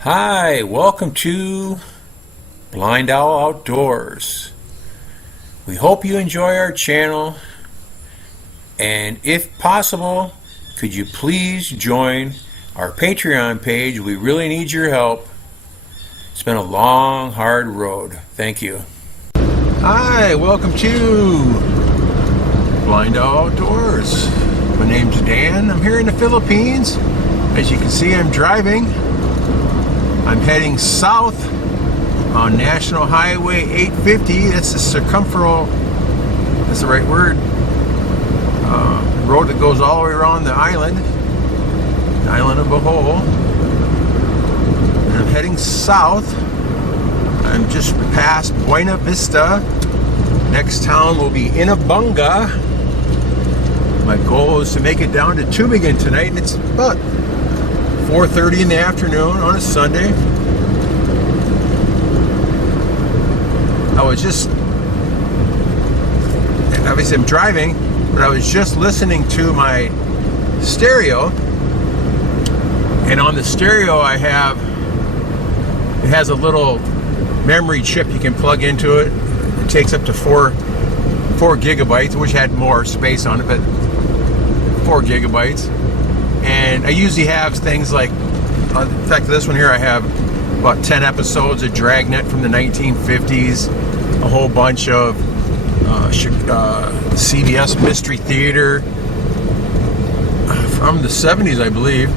Hi, welcome to BlindOwl Outdoors. We hope you enjoy our channel, and if possible, could you please join our Patreon page? We really need your help. It's been a long, hard road. Thank you. Hi, welcome to BlindOwl Outdoors. My name's Dan. I'm here in the Philippines. As you can see, I'm driving. I'm heading south on National Highway 850. That's the circumferential, that's the right word, road that goes all the way around the island of Bohol. And I'm heading south. I'm just past Buena Vista. Next town will be Inabunga. My goal is to make it down to Tubigon tonight, and it's about 4:30 in the afternoon on a Sunday. I was just, obviously I'm driving, but I was just listening to my stereo, and on the stereo it has a little memory chip you can plug into it. It takes up to 4 gigabytes, which had more space on it, but 4 gigabytes. And I usually have things like, in fact, this one here, I have about 10 episodes of Dragnet from the 1950s, a whole bunch of CBS Mystery Theater from the 70s, I believe.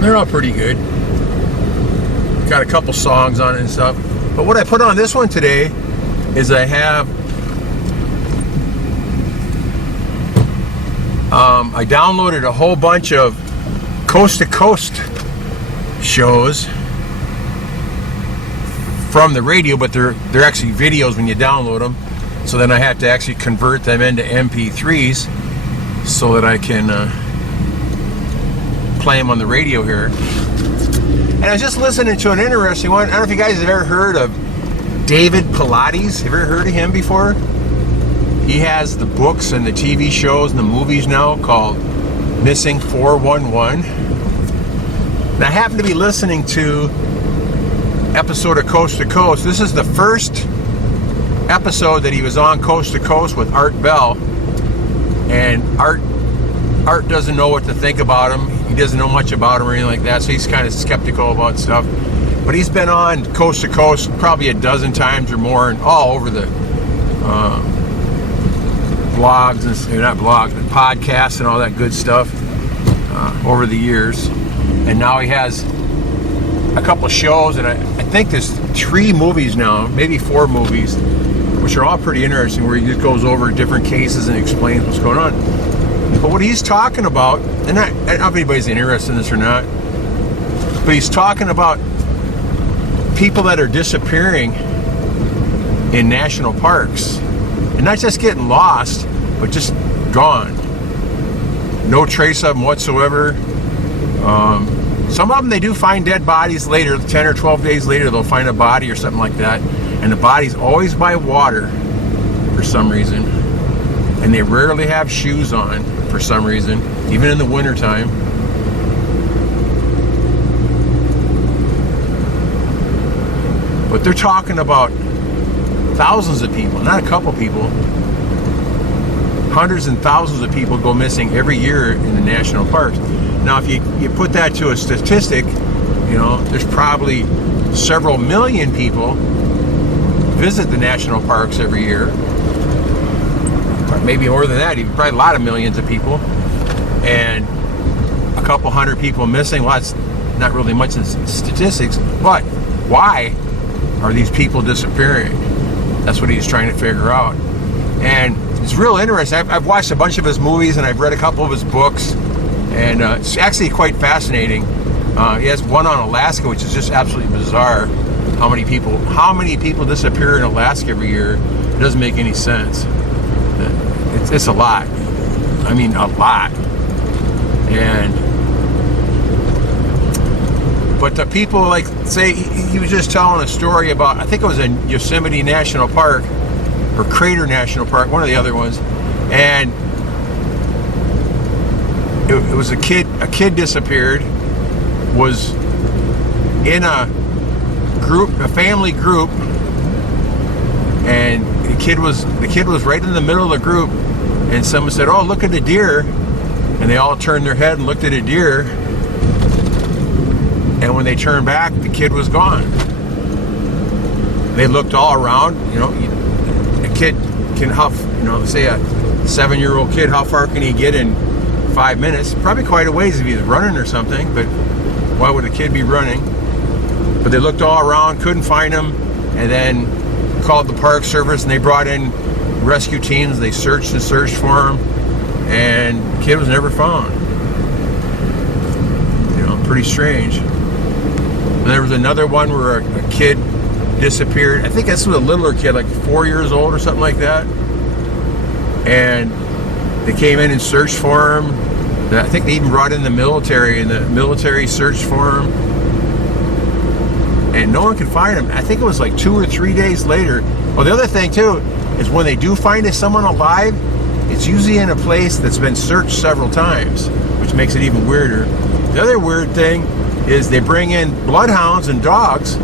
They're all pretty good. Got a couple songs on it and stuff. But what I put on this one today is I downloaded a whole bunch of coast-to-coast shows from the radio, but they're actually videos when you download them. So then I have to actually convert them into MP3s so that I can play them on the radio here. And I was just listening to an interesting one. I don't know if you guys have ever heard of David Pilates. Have you ever heard of him before? He has the books and the TV shows and the movies now called Missing 411. And I happen to be listening to episode of Coast to Coast. This is the first episode that he was on Coast to Coast with Art Bell. And Art doesn't know what to think about him. He doesn't know much about him or anything like that, so he's kind of skeptical about stuff. But he's been on Coast to Coast probably a dozen times or more, and all over the blogs, and not blogs, but podcasts and all that good stuff over the years. And now he has a couple of shows, and I think there's 3 movies now, maybe 4 movies, which are all pretty interesting, where he just goes over different cases and explains what's going on. But what he's talking about, and I don't know if anybody's interested in this or not, but he's talking about people that are disappearing in national parks, and not just getting lost, but just gone. No trace of them whatsoever. Some of them, they do find dead bodies later, 10 or 12 days later, they'll find a body or something like that. And the body's always by water for some reason. And they rarely have shoes on for some reason, even in the wintertime. But they're talking about thousands of people, not a couple people. Hundreds and thousands of people go missing every year in the national parks. Now, if you put that to a statistic, you know, there's probably several million people visit the national parks every year. Maybe more than that, even probably a lot of millions of people. And a couple hundred people missing. Well, that's not really much in statistics, but why are these people disappearing? That's what he's trying to figure out. And it's real interesting. I've watched a bunch of his movies, and I've read a couple of his books, and it's actually quite fascinating. He has one on Alaska, which is just absolutely bizarre. How many people disappear in Alaska every year? It doesn't make any sense. It's a lot. I mean, a lot. But the people, like, say, he was just telling a story about, I think it was in Yosemite National Park, or Crater National Park, one of the other ones, and it was a kid disappeared, was in a family group, and the kid was right in the middle of the group, and someone said, "Oh, look at the deer," and they all turned their head and looked at a deer, and when they turned back, the kid was gone. They looked all around. A kid can huff, say a 7-year-old kid, how far can he get in 5 minutes? Probably quite a ways if he's running or something, but why would a kid be running? But they looked all around, couldn't find him, and then called the Park Service, and they brought in rescue teams. They searched and searched for him, and the kid was never found. Pretty strange. And there was another one where a kid disappeared. I think this was a littler kid, like 4 years old or something like that. And they came in and searched for him. I think they even brought in the military, and the military searched for him. And no one could find him. I think it was like 2 or 3 days later. Well, the other thing too is when they do find someone alive, it's usually in a place that's been searched several times, which makes it even weirder. The other weird thing is they bring in bloodhounds and dogs,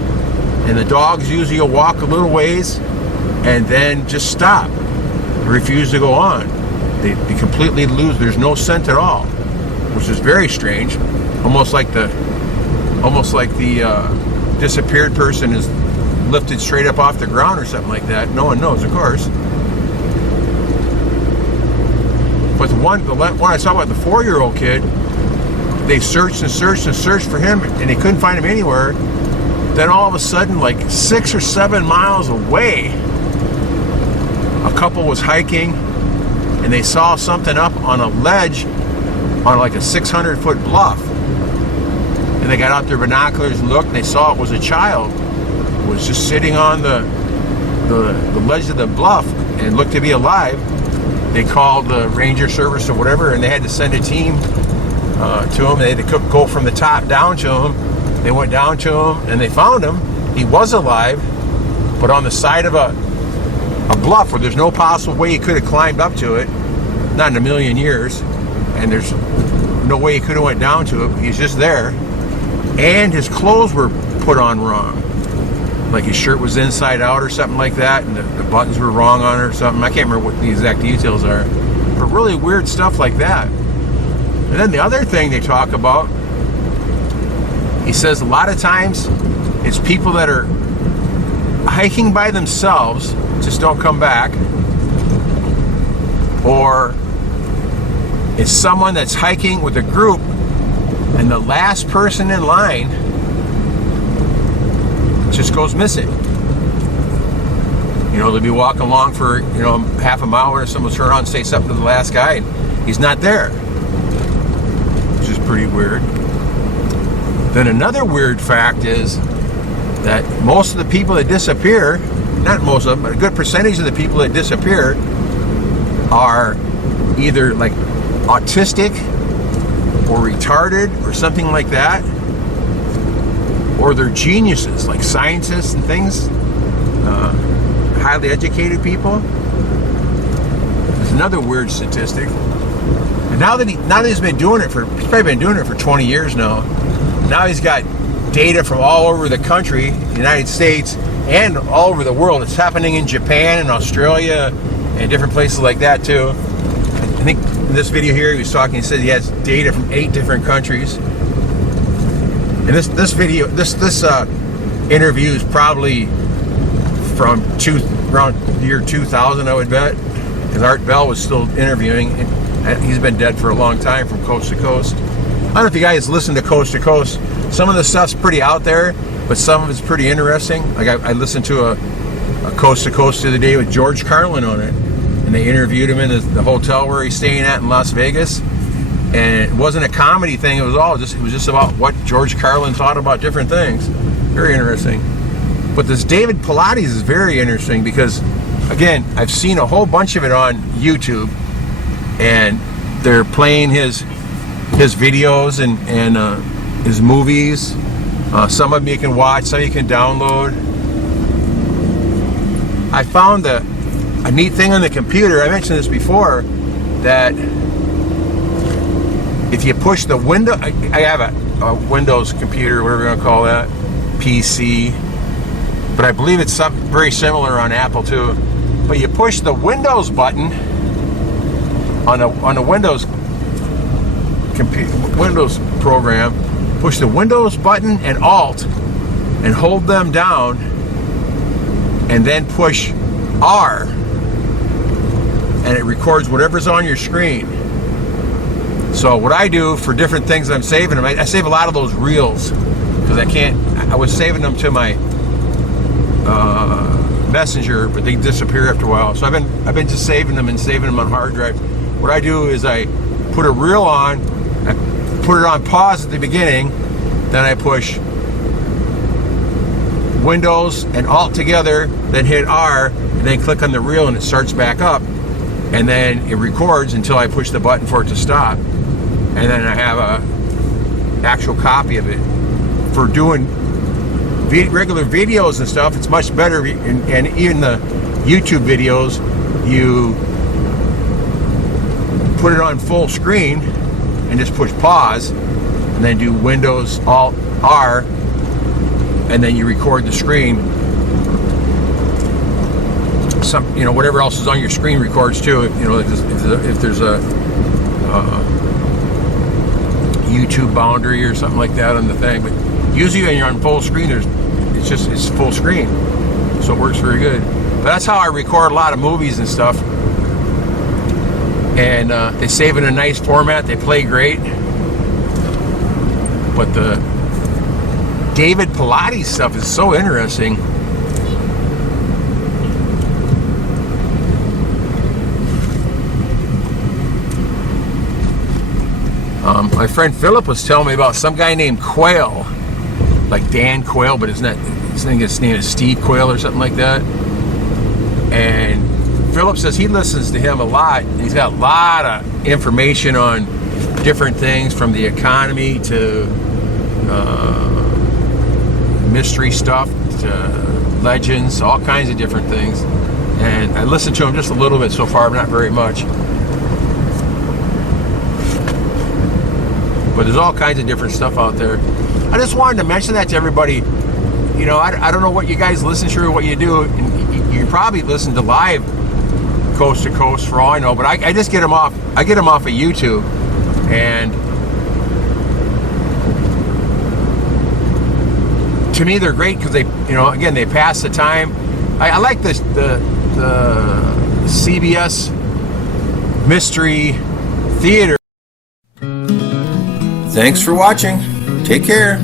and the dogs usually will walk a little ways and then just stop, refuse to go on. They completely lose. There's no scent at all, which is very strange. Almost like the disappeared person is lifted straight up off the ground or something like that. No one knows, of course. But the one I saw about the 4-year-old kid, they searched and searched and searched for him, and they couldn't find him anywhere. Then all of a sudden, like 6 or 7 miles away, a couple was hiking, and they saw something up on a ledge on like a 600-foot bluff. And they got out their binoculars and looked, and they saw it was a child. It was just sitting on the ledge of the bluff and looked to be alive. They called the ranger service or whatever, and they had to send a team to him. They had to go from the top down to him. They went down to him, and they found him. He was alive, but on the side of a bluff where there's no possible way he could have climbed up to it, not in a million years, and there's no way he could have went down to it. He's just there, and his clothes were put on wrong. Like his shirt was inside out or something like that, and the buttons were wrong on it or something. I can't remember what the exact details are, but really weird stuff like that. And then the other thing they talk about, he says a lot of times it's people that are hiking by themselves, just don't come back, or it's someone that's hiking with a group, and the last person in line just goes missing. They'll be walking along for half a mile, or someone will turn around and say something to the last guy, and he's not there, which is pretty weird. Then another weird fact is that most of the people that disappear, not most of them, but a good percentage of the people that disappear are either like autistic or retarded or something like that, or they're geniuses, like scientists and things, highly educated people. There's another weird statistic. And now that he's been doing it he's probably been doing it for 20 years now. Now he's got data from all over the country, the United States, and all over the world. It's happening in Japan and Australia and different places like that too. I think in this video here he said he has data from 8 different countries. And this interview is probably from around the year 2000, I would bet, because Art Bell was still interviewing, and he's been dead for a long time, from coast to coast. I don't know if you guys listen to Coast to Coast. Some of the stuff's pretty out there, but some of it's pretty interesting. Like I listened to a Coast to Coast the other day with George Carlin on it, and they interviewed him in the hotel where he's staying at in Las Vegas. And it wasn't a comedy thing. It was just about what George Carlin thought about different things. Very interesting. But this David Pilates is very interesting because, again, I've seen a whole bunch of it on YouTube, and they're playing his videos and his movies. Some of them you can watch, some you can download. I found a neat thing on the computer. I mentioned this before, that if you push the window, I have a Windows computer, whatever you want to call that, PC, but I believe it's something very similar on Apple too. But you push the Windows button on a Windows Windows program, push the Windows button and Alt, and hold them down, and then push R, and it records whatever's on your screen. So what I do for different things I'm saving them, I save a lot of those reels because I was saving them to my Messenger, but they disappear after a while. So I've been just saving them on hard drive. What I do is I put a reel on, I put it on pause at the beginning, then I push Windows and Alt together, then hit R, and then click on the reel and it starts back up, and then it records until I push the button for it to stop, and then I have a actual copy of it. For doing regular videos and stuff, it's much better, and even the YouTube videos, you put it on full screen and just push pause, and then do Windows Alt R, and then you record the screen. Whatever else is on your screen records too. If there's a YouTube boundary or something like that on the thing. But usually when you're on full screen, it's full screen, so it works very good. But that's how I record a lot of movies and stuff. And they save in a nice format. They play great. But the David Pilates stuff is so interesting. My friend Philip was telling me about some guy named Quail, like Dan Quail, but his name is Steve Quail or something like that. And Philip says he listens to him a lot. And he's got a lot of information on different things, from the economy to mystery stuff to legends, all kinds of different things. And I listened to him just a little bit so far, but not very much. But there's all kinds of different stuff out there. I just wanted to mention that to everybody. I don't know what you guys listen to or what you do. You probably listen to live coast to coast for all I know, but I just get them off. I get them off of YouTube, and to me they're great because they pass the time. I like the CBS Mystery Theater. Thanks for watching. Take care.